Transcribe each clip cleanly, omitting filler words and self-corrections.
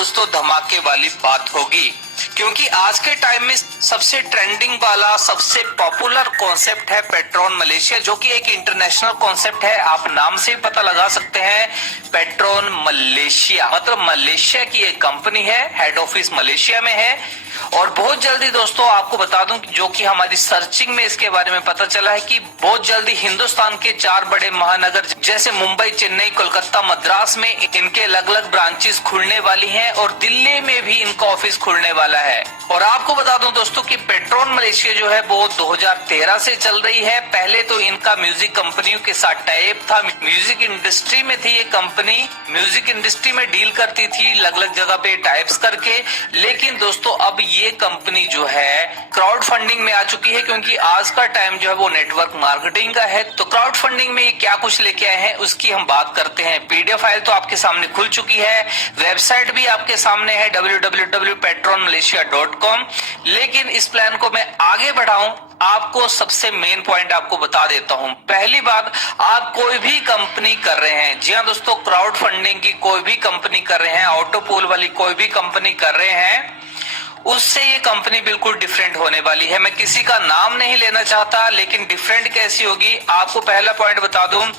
कुछ तो धमाके वाली बात होगी, क्योंकि आज के टाइम में सबसे ट्रेंडिंग वाला सबसे पॉपुलर कॉन्सेप्ट है पेट्रॉन मलेशिया, जो कि एक इंटरनेशनल कॉन्सेप्ट है। आप नाम से ही पता लगा सकते हैं, पेट्रॉन मलेशिया मतलब मलेशिया की एक कंपनी है, हेड ऑफिस मलेशिया में है। और बहुत जल्दी दोस्तों आपको बता दूं जो कि हमारी सर्चिंग में इसके बारे में पता चला है कि बहुत जल्दी हिंदुस्तान के 4 बड़े महानगर जैसे मुंबई, चेन्नई, कोलकाता, मद्रास में इनके अलग अलग ब्रांचेस खुलने वाली हैं और दिल्ली में भी इनका ऑफिस खुलने वाला है। और आपको बता दूं दोस्तों कि पेट्रॉन मलेशिया जो है वो 2013 से चल रही है। पहले तो इनका म्यूजिक कंपनियों के साथ टाइप था, म्यूजिक इंडस्ट्री में थी ये कंपनी, म्यूजिक इंडस्ट्री में डील करती थी अलग अलग जगह पे टाइप्स करके। लेकिन दोस्तों अब ये कंपनी जो है क्राउड फंडिंग में आ चुकी है, क्योंकि आज का टाइम जो है वो नेटवर्क मार्केटिंग का है। तो क्राउड फंडिंग में ये क्या कुछ लेके आए हैं उसकी हम बात करते हैं। पीडीएफ फाइल तो आपके सामने खुल चुकी है, वेबसाइट भी आपके सामने है www.petronmalaysia.com। लेकिन इस प्लान को मैं आगे बढ़ाऊं, आपको सबसे मेन पॉइंट आपको बता देता हूं। पहली बात, आप कोई भी कंपनी कर रहे हैं, जी हाँ दोस्तों, क्राउड फंडिंग की कोई भी कंपनी कर रहे हैं, ऑटोपूल वाली कोई भी कंपनी कर रहे हैं, उससे ये कंपनी बिल्कुल डिफरेंट होने वाली है। मैं किसी का नाम नहीं लेना चाहता, लेकिन डिफरेंट कैसी होगी आपको पहला पॉइंट बता दूं।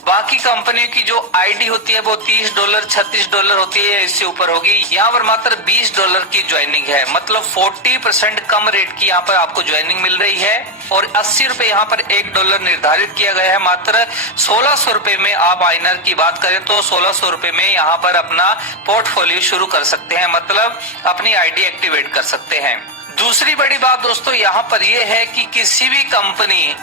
बाकी कंपनियों की जो आईडी होती है वो $30 $36 होती है, इससे ऊपर होगी। यहाँ पर मात्र $20 की ज्वाइनिंग है, मतलब 40% कम रेट की यहाँ पर आपको ज्वाइनिंग मिल रही है। और 80 रुपए यहाँ पर $1 निर्धारित किया गया है। मात्र 1600 रुपए में आप आइनर की बात करें तो 1600 रुपए में यहाँ पर अपना पोर्टफोलियो शुरू कर सकते हैं, मतलब अपनी आईडी एक्टिवेट कर सकते हैं। दूसरी बड़ी बात दोस्तों यहाँ पर यह है कि किसी भी कंपनी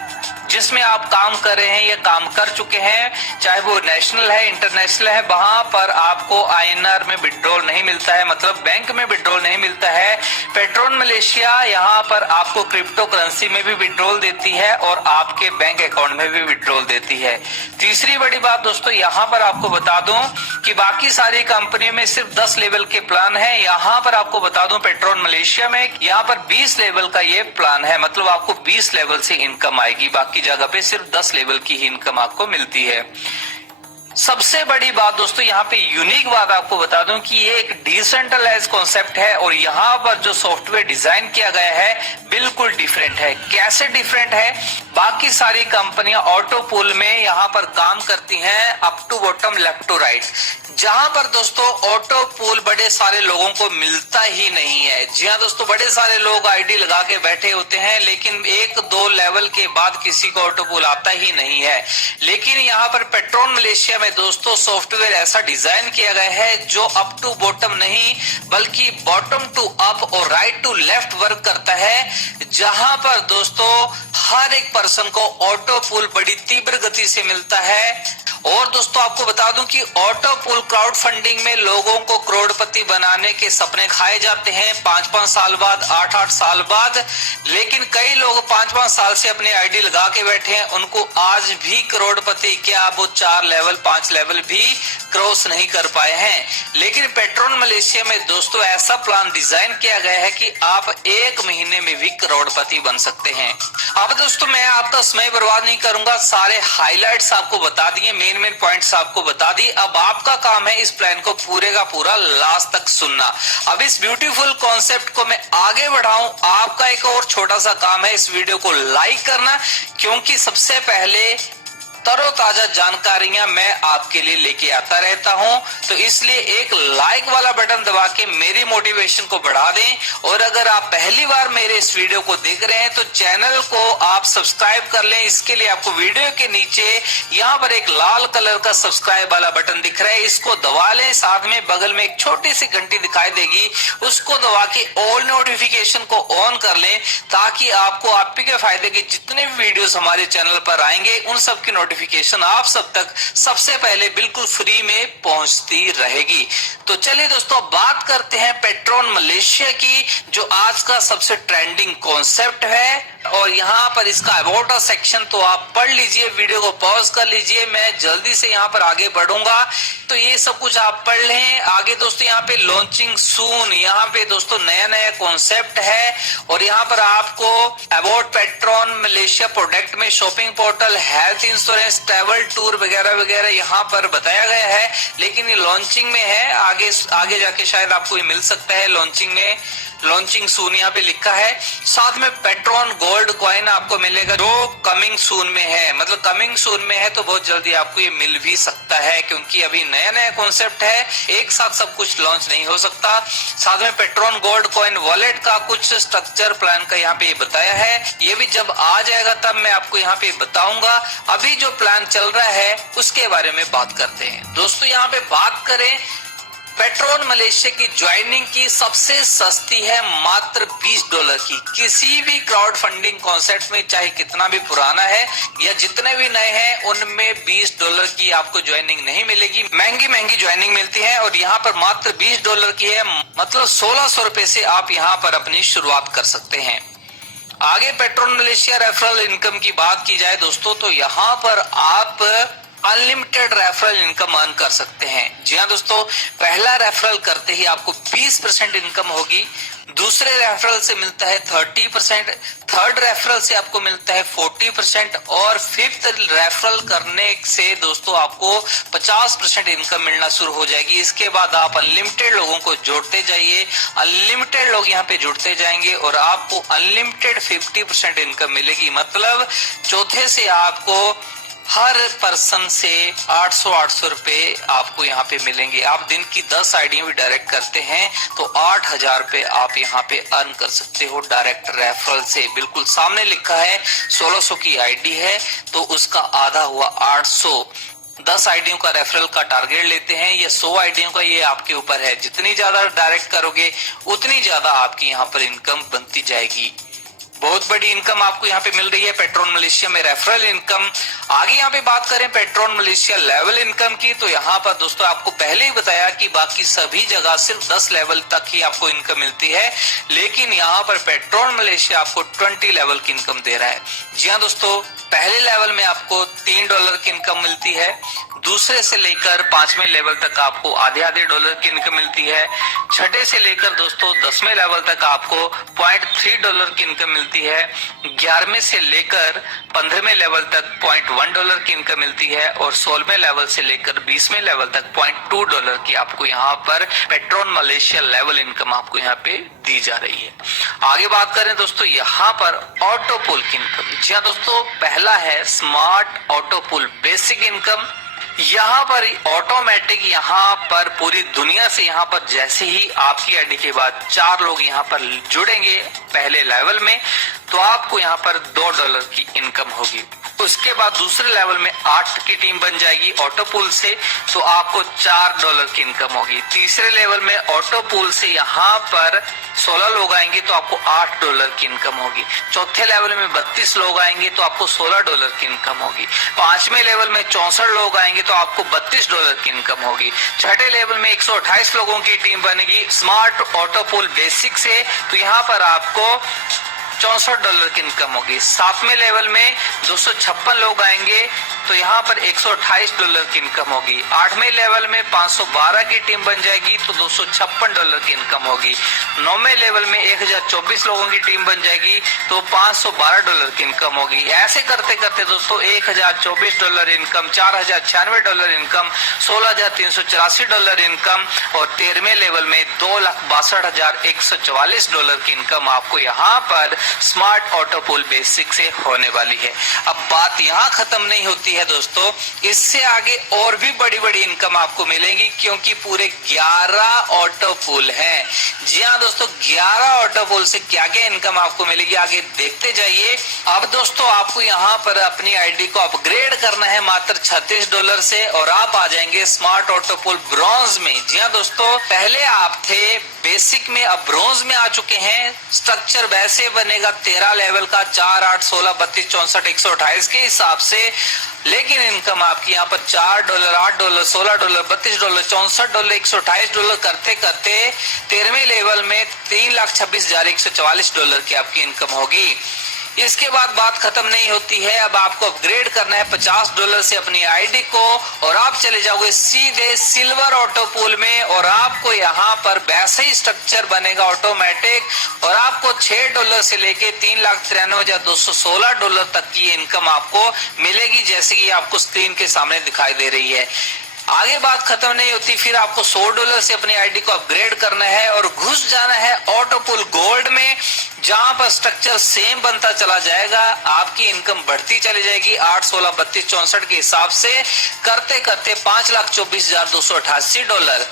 जिसमें आप काम कर रहे हैं या काम कर चुके हैं, चाहे वो नेशनल है, इंटरनेशनल है, वहां पर आपको आईएनआर में विड्रॉल नहीं मिलता है, मतलब बैंक में विड्रॉल नहीं मिलता है। पेट्रॉन मलेशिया यहाँ पर आपको क्रिप्टो करेंसी में भी विड्रॉल देती है और आपके बैंक अकाउंट में भी विड्रॉल देती है। तीसरी बड़ी बात दोस्तों यहाँ पर आपको बता दूं कि बाकी सारी कंपनियों में सिर्फ 10 लेवल के प्लान है, यहाँ पर आपको बता दूं पेट्रॉन मलेशिया में यहाँ पर 20 लेवल का ये प्लान है, मतलब आपको 20 लेवल से इनकम आएगी। बाकी जगह पे सिर्फ 10 लेवल की ही इनकम आपको मिलती है। सबसे बड़ी बात दोस्तों यहाँ पे यूनिक बात आपको बता दूं कि ये एक डिसेंट्रलाइज कॉन्सेप्ट है और यहाँ पर जो सॉफ्टवेयर डिजाइन किया गया है बिल्कुल डिफरेंट है। कैसे डिफरेंट है? बाकी सारी कंपनियां ऑटो पूल में यहाँ पर काम करती हैं up to bottom, left to right, जहां पर दोस्तों ऑटो पूल बड़े सारे लोगों को मिलता ही नहीं है। जी हाँ दोस्तों, बड़े सारे लोग आईडी लगा के बैठे होते हैं, लेकिन 1-2 लेवल के बाद किसी को ऑटो पूल आता ही नहीं है। लेकिन यहाँ पर पेट्रॉन मलेशिया में दोस्तों सॉफ्टवेयर ऐसा डिजाइन किया गया है जो अप टू बॉटम नहीं बल्कि बॉटम टू अप और राइट टू लेफ्ट वर्क करता है, जहां पर दोस्तों हर एक पर्सन को ऑटो पूल बड़ी तीव्र गति से मिलता है। और दोस्तों आपको बता दूं कि ऑटो पूल क्राउड फंडिंग में लोगों को करोड़पति बनाने के सपने खाए जाते हैं 5-5 साल बाद, 8-8 साल बाद। लेकिन कई लोग 5-5 साल से अपनी आईडी लगा के बैठे हैं, उनको आज भी करोड़पति क्या वो 4 लेवल 5 लेवल भी क्रॉस नहीं कर पाए हैं। लेकिन पेट्रॉन मलेशिया में दोस्तों ऐसा प्लान डिजाइन किया गया है कि आप 1 महीने में भी करोड़पति बन सकते हैं। अब दोस्तों मैं आपका समय बर्बाद नहीं करूंगा, सारे हाइलाइट्स आपको बता दिए, मेन पॉइंट्स आपको बता दी। अब आपका काम है इस प्लान को पूरे का पूरा लास्ट तक सुनना। अब इस ब्यूटीफुल कॉन्सेप्ट को मैं आगे बढ़ाऊं, आपका एक और छोटा सा काम है इस वीडियो को लाइक करना, क्योंकि सबसे पहले तरोताजा जानकारियां मैं आपके लिए लेके आता रहता हूं। तो इसलिए एक लाइक वाला बटन दबा के मेरी मोटिवेशन को बढ़ा दें। और अगर आप पहली बार मेरे इस वीडियो को देख रहे हैं तो चैनल को आप सब्सक्राइब कर लें। इसके लिए आपको वीडियो के नीचे यहाँ पर एक लाल कलर का सब्सक्राइब वाला बटन दिख रहा है, इसको दबा लें। साथ में बगल में एक छोटी सी घंटी दिखाई देगी, उसको दबा के ऑल नोटिफिकेशन को ऑन कर लें, ताकि आपको आपके फायदे के जितने भी वीडियोस हमारे चैनल पर आएंगे उन सब की नोटिफिकेशन आप सब तक सबसे पहले बिल्कुल फ्री में पहुंचती रहेगी। तो चलिए दोस्तों बात करते हैं पेट्रॉन मलेशिया की, जो आज का सबसे ट्रेंडिंग कॉन्सेप्ट है। और यहाँ पर इसका अबाउट अ सेक्शन तो आप पढ़ लीजिए, वीडियो को पॉज कर लीजिए, मैं जल्दी से यहाँ पर आगे बढ़ूंगा। तो ये सब कुछ आप पढ़ लें आगे दोस्तों। यहाँ पे लॉन्चिंग सून, यहाँ पे दोस्तों नया नया कॉन्सेप्ट है। और यहाँ पर आपको अबाउट पेट्रॉन मलेशिया प्रोडक्ट में shopping portal, health insurance, business, travel, tour वगैरह वगैरह यहाँ पर बताया गया है, लेकिन ये लॉन्चिंग में है। आगे आगे जाके शायद आपको ये मिल सकता है लॉन्चिंग में, लॉन्चिंग सून यहाँ पे लिखा है। साथ में पेट्रॉन गोल्ड कॉइन आपको मिलेगा जो कमिंग सून में है, मतलब कमिंग सून में है तो बहुत जल्दी आपको ये मिल भी सकता है, क्योंकि अभी नया नया कॉन्सेप्ट है, एक साथ सब कुछ लॉन्च नहीं हो सकता। साथ में पेट्रॉन गोल्ड कॉइन वॉलेट का कुछ स्ट्रक्चर प्लान का यहाँ पे बताया है, ये भी जब आ जाएगा तब मैं आपको यहाँ पे बताऊंगा। अभी जो प्लान चल रहा है उसके बारे में बात करते हैं। दोस्तों यहाँ पे बात करें पेट्रॉन मलेशिया की ज्वाइनिंग की, सबसे सस्ती है मात्र $20 की। किसी भी क्राउड फंडिंग कॉन्सेप्ट में चाहे कितना भी पुराना है या जितने भी नए हैं उनमें $20 की आपको ज्वाइनिंग नहीं मिलेगी, महंगी महंगी ज्वाइनिंग मिलती है, और यहाँ पर मात्र $20 की है, मतलब 1600 रुपए से आप यहाँ पर अपनी शुरुआत कर सकते हैं। आगे पेट्रॉन मलेशिया रेफरल इनकम की बात की जाए दोस्तों, तो यहाँ पर आप अनलिमिटेड रेफरल इनकम अर्न कर सकते हैं। जी हाँ दोस्तों, पहला रेफरल करते ही आपको 20% इनकम होगी, दूसरे रेफरल से मिलता है 30%, थर्ड रेफरल से आपको मिलता है 40%, और फिफ्थ रेफरल करने से दोस्तों आपको 50% इनकम मिलना शुरू हो जाएगी। इसके बाद आप अनलिमिटेड लोगों को जोड़ते जाइए, अनलिमिटेड लोग यहाँ पे जुड़ते जाएंगे और आपको अनलिमिटेड 50% इनकम मिलेगी, मतलब चौथे से आपको हर पर्सन से 800 रुपए आपको यहाँ पे मिलेंगे। आप दिन की 10 आईडियां भी डायरेक्ट करते हैं तो 8000 रुपए आप यहाँ पे अर्न कर सकते हो डायरेक्ट रेफरल से। बिल्कुल सामने लिखा है 1600 की आईडी है तो उसका आधा हुआ 800। 10 आईडियों का रेफरल का टारगेट लेते हैं या 100 आईडियों का, ये आपके ऊपर है। जितनी ज्यादा डायरेक्ट करोगे उतनी ज्यादा आपकी यहाँ पर इनकम बनती जाएगी। बहुत बड़ी इनकम आपको यहाँ पे मिल रही है पेट्रॉन मलेशिया में, रेफरल इनकम। आगे यहाँ पे बात करें पेट्रॉन मलेशिया लेवल इनकम की, तो यहाँ पर दोस्तों आपको पहले ही बताया कि बाकी सभी जगह सिर्फ 10 लेवल तक ही आपको इनकम मिलती है, लेकिन यहाँ पर पेट्रॉन मलेशिया आपको 20 लेवल की इनकम दे रहा है। जी हाँ दोस्तों, पहले लेवल में आपको $3 की इनकम मिलती है, दूसरे से लेकर 5वें लेवल तक आपको आधे आधे डॉलर की इनकम मिलती है, छठे से लेकर दोस्तों 10वें लेवल तक आपको $0.3 की इनकम मिलती है, 11वें से लेकर 15वें लेवल तक $0.1 की इनकम मिलती है, और 16वें लेवल से लेकर 20वें लेवल तक $0.2 की आपको यहाँ पर पेट्रॉन मलेशिया लेवल इनकम आपको यहाँ पे दी जा रही है। आगे बात करें दोस्तों यहाँ पर ऑटो पुल की इनकम। जी हाँ दोस्तों, पहला है स्मार्ट ऑटो पुल बेसिक इनकम। यहाँ पर ऑटोमेटिक यहाँ पर पूरी दुनिया से यहाँ पर जैसे ही आपकी आईडी के बाद 4 लोग यहाँ पर जुड़ेंगे पहले लेवल में तो आपको यहाँ पर $2 की इनकम होगी। उसके बाद दूसरे लेवल में 8 की टीम बन जाएगी ऑटो पूल से तो आपको $4 की इनकम होगी। तीसरे लेवल में ऑटो पूल से यहाँ पर 16 लोग आएंगे तो आपको $8 की इनकम होगी। चौथे लेवल में 32 लोग आएंगे तो आपको $16 की इनकम होगी। 5वें लेवल में 64 लोग आएंगे तो आपको $32 की इनकम होगी। छठे लेवल में 128 लोगों की टीम बनेगी स्मार्ट ऑटो पूल बेसिक से तो यहाँ पर आपको $64 की इनकम होगी। 7वें लेवल में 256 लोग आएंगे तो यहाँ पर $128 की इनकम होगी। 8वें लेवल में 512 की टीम बन जाएगी तो $256 की इनकम होगी। 9वें लेवल में 1024 लोगों की टीम बन जाएगी तो $512 की इनकम होगी। ऐसे करते करते दोस्तों $1024 इनकम, $4096 इनकम, $16,384 इनकम और 13वें लेवल में $2,62,144 की इनकम आपको यहाँ पर स्मार्ट ऑटो पूल बेसिक से होने वाली है। अब बात यहाँ खत्म नहीं होती है दोस्तों, इससे आगे और भी बड़ी बड़ी इनकम आपको मिलेगी क्योंकि पूरे 11 ऑटो पूल हैं। जी हाँ दोस्तों, 11 ऑटो पूल से क्या क्या इनकम आपको मिलेगी आगे देखते जाइए। अब दोस्तों आपको यहाँ पर अपनी आईडी को अपग्रेड करना है मात्र $36 से और आप आ जाएंगे स्मार्ट ऑटो पूल ब्रॉन्ज में। जी हाँ दोस्तों, पहले आप थे बेसिक में, अब ब्रॉन्ज में आ चुके हैं। स्ट्रक्चर वैसे बनेगा 13 लेवल का 4, 8, 16, 32, 64, 128 के हिसाब से, लेकिन इनकम आपकी यहाँ पर $4, $8, $16, $32, $64, $128 करते करते 13वें लेवल में $3,26,144 की आपकी इनकम होगी। इसके बाद बात खत्म नहीं होती है, अब आपको अपग्रेड करना है $50 से अपनी आईडी को और आप चले जाओगे सीधे सिल्वर ऑटो पूल में और आपको यहाँ पर वैसे ही स्ट्रक्चर बनेगा ऑटोमेटिक और आपको $6 से लेके $3,93,216 तक की इनकम आपको मिलेगी, जैसे कि आपको स्क्रीन के सामने दिखाई दे रही है। आगे बात खत्म नहीं होती, फिर आपको $100 से अपनी आईडी को अपग्रेड करना है और घुस जाना है ऑटो पूल गोल्ड में, जहां पर स्ट्रक्चर सेम बनता चला जाएगा, आपकी इनकम बढ़ती चली जाएगी 8, 16, 32, 64 के हिसाब से करते करते $5,24,288।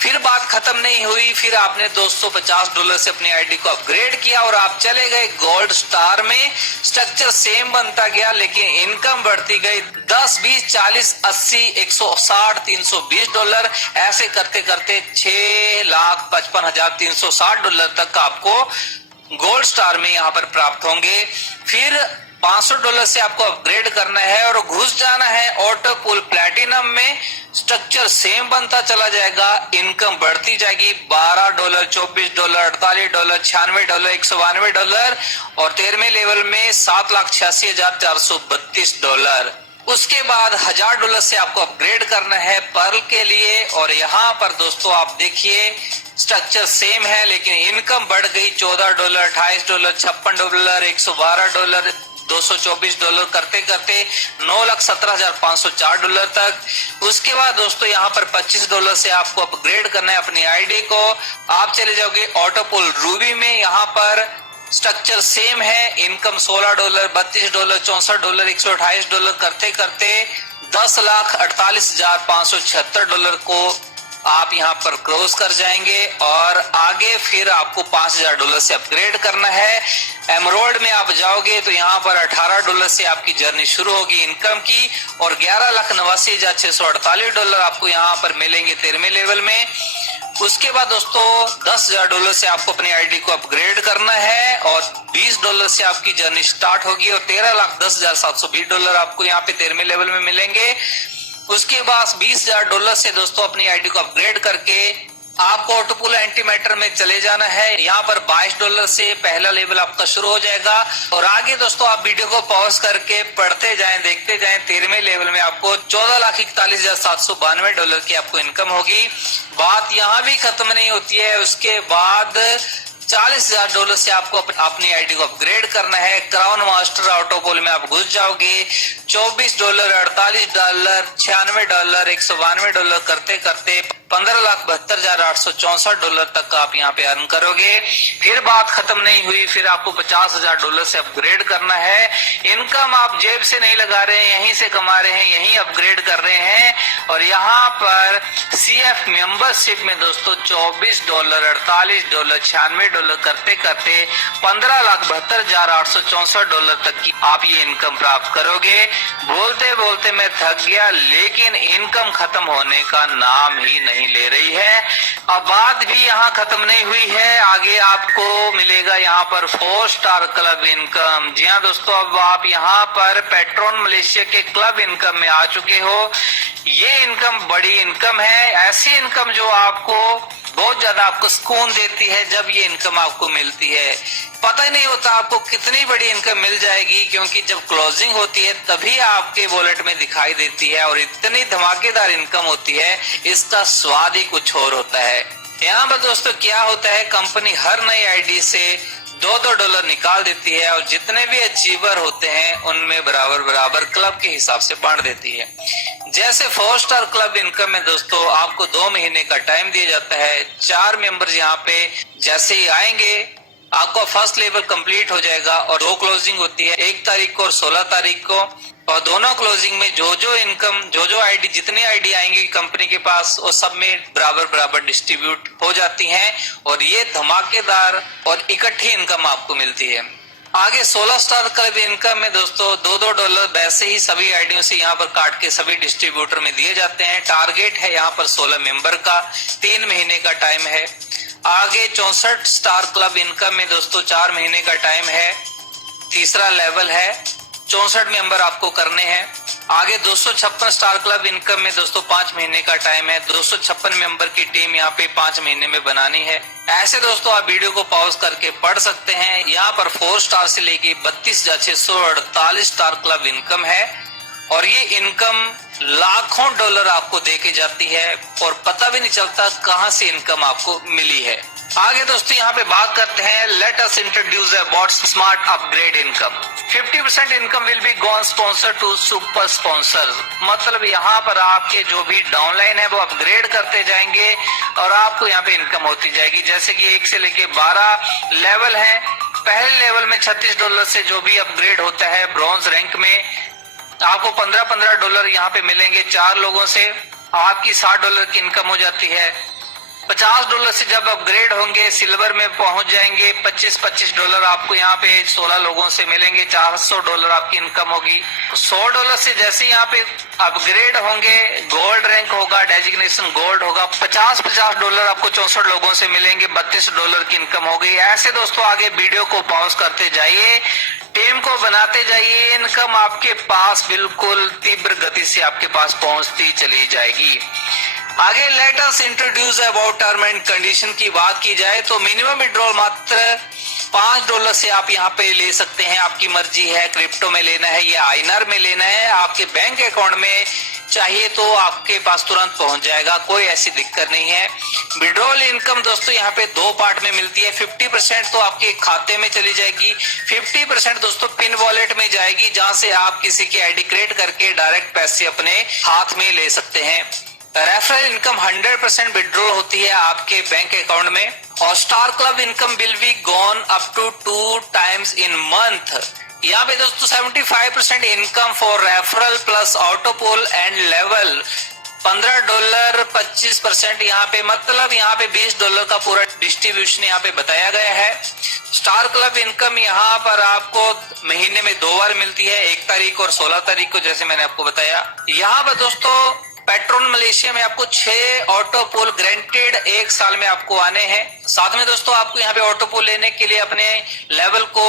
फिर बात खत्म नहीं हुई, फिर आपने $250 से अपनी आईडी को अपग्रेड किया और आप चले गए गोल्ड स्टार में। स्ट्रक्चर सेम बनता गया लेकिन इनकम बढ़ती गई 10, 20, 40, 80, $160, $320, ऐसे करते करते $6,55,360 तक आपको गोल्ड स्टार में यहाँ पर प्राप्त होंगे। फिर $500 से आपको अपग्रेड करना है और घुस जाना है ऑटो पूल प्लैटिनम में। स्ट्रक्चर सेम बनता चला जाएगा, इनकम बढ़ती जाएगी $12, $24, $48, $96, $192 और 13वें लेवल में $7,86,432। उसके बाद $1000 से आपको अपग्रेड करना है पर्ल के लिए और यहाँ पर दोस्तों आप देखिए स्ट्रक्चर सेम है लेकिन इनकम बढ़ गई $14, $28, $56, $112, $224 करते करते $9,17,504 तक। उसके बाद दोस्तों यहाँ पर $25 से आपको अपग्रेड करना है अपनी आईडी को। आप चले जाओगे ऑटो पूल रूबी में, यहाँ पर स्ट्रक्चर सेम है, इनकम $16, $32, $64, $128 करते करते $10,48,576 को आप यहाँ पर क्रॉस कर जाएंगे और आगे फिर आपको $5,000 से अपग्रेड करना है। एमरोल्ड में आप जाओगे तो यहाँ पर $18 से आपकी जर्नी शुरू होगी इनकम की और $11,89,648 आपको यहाँ पर मिलेंगे 13वें लेवल में। उसके बाद दोस्तों $10,000 से आपको अपनी आईडी को अपग्रेड करना है और $20 से आपकी जर्नी स्टार्ट होगी और $13,10,720 आपको यहाँ पे 13वें लेवल में मिलेंगे। उसके बाद $20,000 से दोस्तों अपनी आईडी को अपग्रेड करके आपको ऑटो पूल एंटी मैटर में चले जाना है। यहाँ पर $22 से पहला लेवल आपका शुरू हो जाएगा और आगे दोस्तों आप वीडियो को पॉज करके पढ़ते जाएं, देखते जाएं। 13वें लेवल में आपको $14,41,792 की आपको इनकम होगी। बात यहाँ भी खत्म नहीं होती है, उसके बाद $40,000 से आपको अपनी आईडी को अपग्रेड करना है। क्राउन मास्टर ऑटो पूल में आप घुस जाओगे, $24, $48, $96, $192 करते करते $15,72,864 तक आप यहाँ पे अर्न करोगे। फिर बात खत्म नहीं हुई, फिर आपको $50,000 से अपग्रेड करना है। इनकम आप जेब से नहीं लगा रहे हैं, यहीं से कमा रहे हैं, यहीं अपग्रेड कर रहे हैं और यहाँ पर CF मेंबरशिप में दोस्तों $24, $48, $96 करते करते $15,72,864 तक की आप ये इनकम प्राप्त करोगे। बोलते बोलते मैं थक गया लेकिन इनकम खत्म होने का नाम ही नहीं ले रही है। अब बात भी यहाँ खत्म नहीं हुई है, आगे आपको मिलेगा यहाँ पर 4 स्टार क्लब इनकम। जी हाँ दोस्तों, अब आप यहाँ पर पेट्रोन मलेशिया के क्लब इनकम में आ चुके हो। ये इनकम बड़ी इनकम है, ऐसी इनकम जो आपको बहुत ज्यादा आपको सुकून देती है। जब ये इनकम आपको मिलती है पता ही नहीं होता आपको कितनी बड़ी इनकम मिल जाएगी, क्योंकि जब क्लोजिंग होती है तभी आपके वॉलेट में दिखाई देती है और इतनी धमाकेदार इनकम होती है, इसका स्वाद ही कुछ और होता है। यहाँ पर दोस्तों क्या होता है, कंपनी हर नई आईडी से $2 निकाल देती है और जितने भी अचीवर होते हैं उनमें बराबर बराबर क्लब के हिसाब से बांट देती है। जैसे 4 स्टार क्लब इनकम में दोस्तों आपको 2 महीने का टाइम दिया जाता है। 4 मेंबर्स यहाँ पे जैसे ही आएंगे आपका फर्स्ट लेवल कंप्लीट हो जाएगा और 2 क्लोजिंग होती है, 1 तारीख को और 16 तारीख को। और दोनों क्लोजिंग में जो इनकम जो आईडी जितनी आईडी आएंगी कंपनी के पास वो सब में बराबर बराबर डिस्ट्रीब्यूट हो जाती हैं और ये धमाकेदार और इकट्ठी इनकम आपको मिलती है। आगे 16 स्टार क्लब इनकम में दोस्तों $2 वैसे ही सभी आईडियों से यहाँ पर काट के सभी डिस्ट्रीब्यूटर में दिए जाते हैं। टारगेट है यहाँ पर 16 मेंबर का, 3 महीने का टाइम है। आगे 64 स्टार क्लब इनकम में दोस्तों 4 महीने का टाइम है, तीसरा लेवल है, 64 मेंबर आपको करने हैं। आगे 256 स्टार क्लब इनकम में दोस्तों 5 महीने का टाइम है। 256 मेंबर की टीम यहाँ पे 5 महीने में बनानी है। ऐसे दोस्तों आप वीडियो को पॉज करके पढ़ सकते हैं। यहाँ पर 4 स्टार से लेके 32,648 स्टार क्लब इनकम है और ये इनकम लाखों डॉलर आपको देके जाती है और पता भी नहीं चलता कहां से इनकम आपको मिली है। आगे दोस्तों यहाँ पे बात करते हैं, let us introduce about smart upgrade income. 50% income will be gone sponsor to super sponsor. मतलब यहाँ पर आपके जो भी डाउनलाइन है वो अपग्रेड करते जाएंगे और आपको यहाँ पे इनकम होती जाएगी। जैसे कि 1 से लेके 12 लेवल है। पहले लेवल में $36 से जो भी अपग्रेड होता है ब्रॉन्ज रैंक में, आपको $15 यहाँ पे मिलेंगे 4 लोगों से। आपकी $60 की इनकम हो जाती है। $50 से जब अपग्रेड होंगे सिल्वर में पहुंच जाएंगे, $25 आपको यहाँ पे 16 लोगों से मिलेंगे, $400 आपकी इनकम होगी। $100 से जैसे यहाँ पे अपग्रेड होंगे गोल्ड रैंक होगा, डेजिग्नेशन गोल्ड होगा, $50 आपको 64 लोगों से मिलेंगे, $32 की इनकम होगी। ऐसे दोस्तों आगे वीडियो को पॉज करते जाइए, टीम को बनाते जाइए, इनकम आपके पास बिल्कुल तीव्र गति से आपके पास पहुंचती चली जाएगी। आगे late us introduce about term and condition की बात की जाए तो मिनिमम विड्रॉल मात्र $5 से आप यहाँ पे ले सकते हैं। आपकी मर्जी है क्रिप्टो में लेना है या आईएनआर में लेना है। आपके बैंक अकाउंट में चाहिए तो आपके पास तुरंत पहुंच जाएगा, कोई ऐसी दिक्कत नहीं है। विड्रॉल इनकम दोस्तों यहाँ पे 2 पार्ट में मिलती है। 50% तो आपके खाते में चली जाएगी, 50% दोस्तों पिन वॉलेट में जाएगी जहां से आप किसी की आईडी क्रिएट करके डायरेक्ट पैसे अपने हाथ में ले सकते हैं। रेफरल इनकम 100% विड्रॉल होती है आपके बैंक अकाउंट में और star club income will be gone up to 2 times in month. यहाँ पे दोस्तों 75% income for referral plus autopool and level, $15, 25% यहाँ पे, मतलब यहाँ पे $20 का पूरा डिस्ट्रीब्यूशन यहाँ पे बताया गया है। स्टार क्लब इनकम यहाँ पर आपको महीने में 2 बार मिलती है, 1 तारीख और 16 तारीख को, जैसे मैंने आपको बताया। यहाँ पर दोस्तों पेट्रोन मलेशिया में आपको 6 ऑटो पोल ग्रांटेड 1 साल में आपको आने हैं। साथ में दोस्तों आपको यहाँ पे ऑटो पोल लेने के लिए अपने लेवल को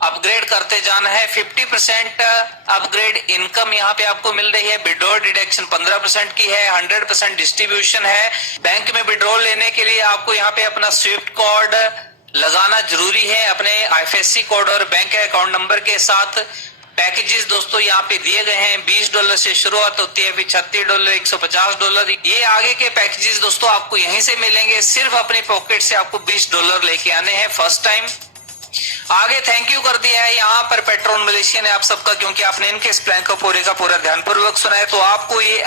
अपग्रेड करते जाना है। 50% अपग्रेड इनकम यहाँ पे आपको मिल रही है। विड्रॉल डिडक्शन 15% की है, 100% डिस्ट्रीब्यूशन है। बैंक में विड्रॉल लेने के लिए आपको यहाँ पे अपना स्विफ्ट कोड लगाना जरूरी है, अपने IFSC कोड और बैंक अकाउंट नंबर के साथ। पैकेजेस दोस्तों यहाँ पे दिए गए हैं, $20 से शुरुआत होती है, फिर $36, $150। ये आगे के पैकेजेस दोस्तों आपको यहीं से मिलेंगे। सिर्फ अपनी पॉकेट से आपको $20 लेके आने हैं फर्स्ट टाइम। आगे थैंक यू कर दिया है यहाँ पर पेट्रोन मलेशिया ने आप सबका, क्योंकि आपने इनके इस प्लान को पूरे का पूरा ध्यानपूर्वक सुना है। तो आपको ये